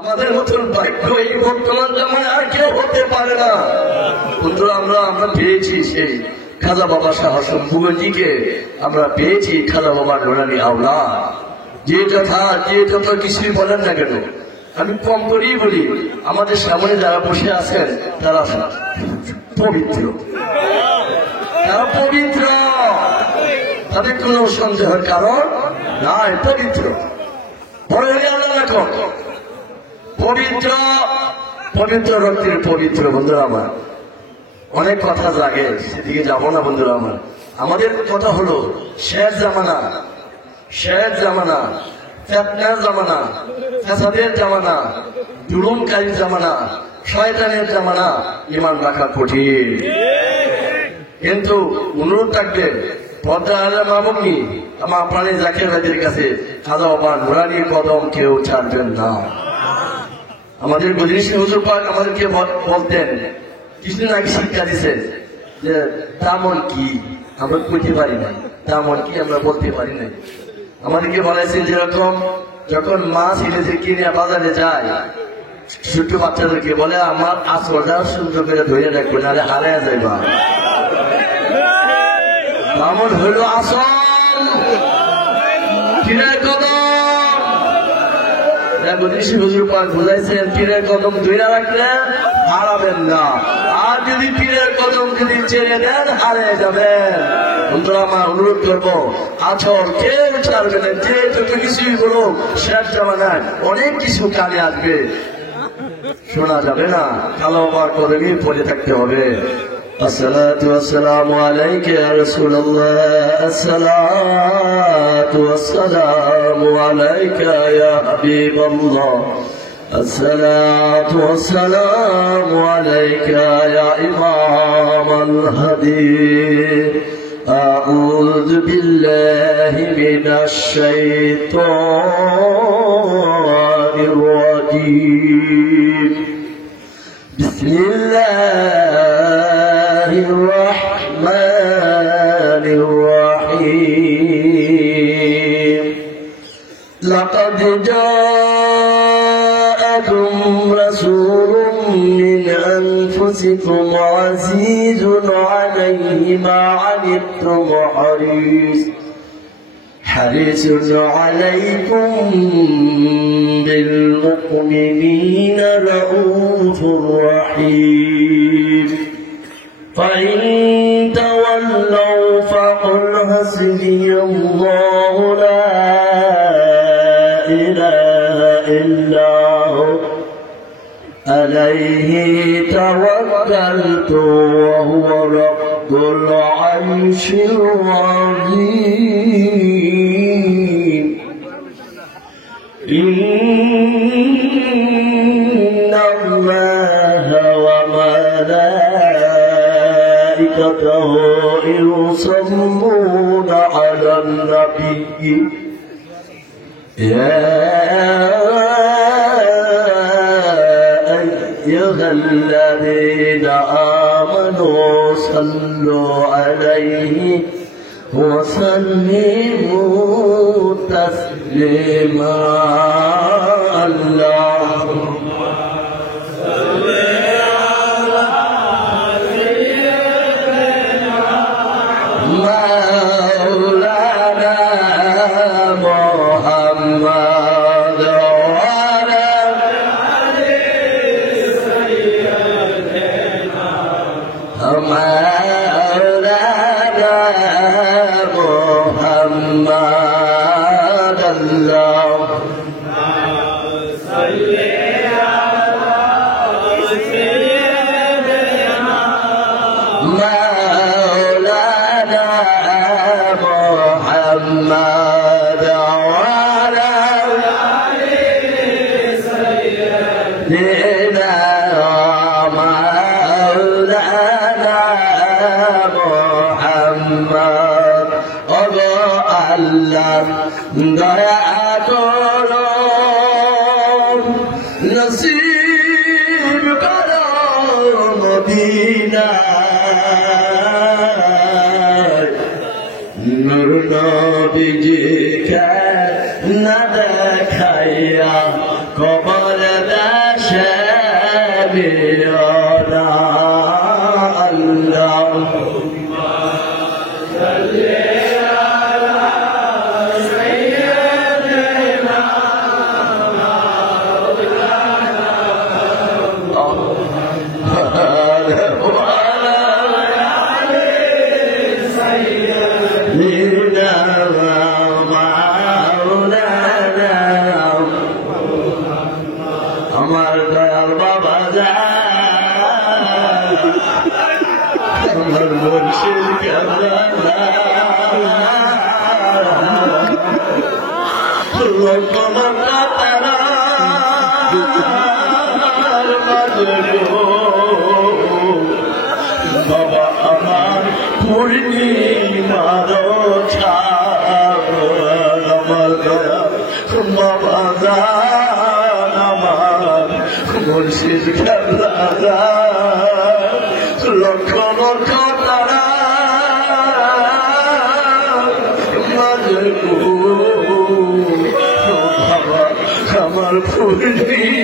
আমাদের মতন ভাগ্য এই বর্তমান জামায় আর কেউ হতে পারে না। বন্ধুরা, আমরা পেয়েছি সেই খাজা বাবা শাহ শম্ভুজিকে, আমরা পেয়েছি খাজা বাবার নোরানি আওলা। যে যত কিছুই বলেন না কেন, আমি কম করেই বলি, আমাদের সামনে যারা বসে আছেন তারা পবিত্র, তারা পবিত্র, তাদের কোন সন্দেহের কারণ নাই। পবিত্র বড় হলে আল্লাহ রাখো, পবিত্র পবিত্র রক্তের পবিত্র। বন্ধুরা আমার, অনেক কথা জাগে, সেদিকে যাবো না। বন্ধুরা আমার, আমাদের কথা হলো শেষ জামানা, ফেতনার জামানা, ফ্যাসাদের জামানা, জুলুমকারীর জামানা, শয়তানের জামানা। ইমান রাখা কঠিন, কিন্তু অনুরোধ থাকবে পর্দা আলা মামুনি আমার প্রাণী জাকির ভাইদের কাছে খাজা বাবার নুরানির কদম কেউ ছাড়বেন না। আমাদের গজনী হুজুর পাক আমাদেরকে বলতেন, কিছুদিন আগে শিক্ষা দিচ্ছেন যে তামল কি আমরা কইতে পারি না, তামল কি আমরা বলতে পারি না। আমাদেরকে বলেছেন যেরকম যখন মাছ এনেছে কিনে বাজারে যায়, ছোট্ট বাচ্চাদেরকে বলে আমার আসরটা সুন্দর করে ধরে রাখবে, নাহলে হারায় যাইবা। তামল হইল আসল, কিনের কদম। হুজুর পাক বুঝাইছেন পীরের কদম ধরে রাখলে হারাবেন না, আর যদি পীরের কদম যদি ছেড়ে দেন হারিয়ে যাবেন। বন্ধুরা আমার, অনুরোধ করবো আছর কেউ ছাড়বে না। যে যত কিছুই বলো, শেষ জামানায় অনেক কিছু কানে আসবে, শোনা যাবে না। কালো বাবার কদমই পড়ে থাকতে হবে। الصلاة والسلام عليك يا رسول الله، الصلاة والسلام عليك يا حبيب الله، الصلاة والسلام عليك يا إمام الهدي. أعوذ بالله من الشيطان الرجيم، بسم الله الرحمن الرحيم. لقد جاءكم رسول من أنفسكم عزيز عليه ما عنتم حريص عليكم بالمؤمنين رؤوف رحيم. فإن تولوا فقل حسبي الله لا إله إلا هو عليه توكلت وهو رب العرش العظيم. إن الله وملائكته يصلون على النبي يا أيها الذين آمنوا صلوا عليه وسلموا تسليما. اللهم صل على سيدنا مولانا محمد وعلى آل سيدنا مولانا محمد. اللهم صل على سيدنا مولانا محمد وعلى آل سيدنا مولانا محمد. আল্লাহ দয়া করো, নসিব করো মদিনা, নূর নবীজিকে না দেখাইয়া কবর شافعنا اللهم আমার দয়াল বাবা আমার মুর্শিদ কেবলা লক্ষ লক্ষ তারার মাঝে বাবা আমার পূর্ণিমার ছাড় আমার দয়াল বাবা আমার মুর্শিদ কেবলা লক্ষ লক্ষ তারা মাঝে বাবা আমার পূর্ণিমার ছাড়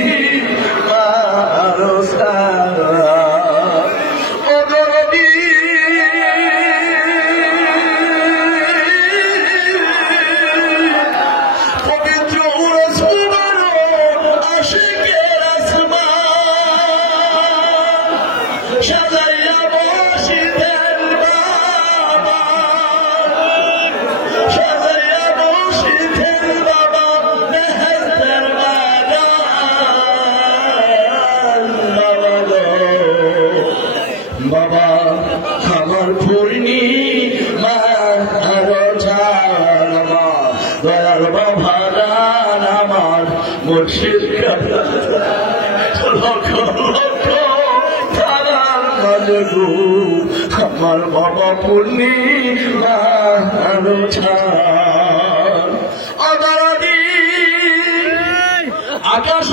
বাবা আমার পূর্ণিমা আরো ছাড় আমার দয়াল বাবা আমার মুর্শিদ লক্ষ লক্ষ তারার মাঝে আমার বাবা পূর্ণিমা আরো ছাড় আকাশ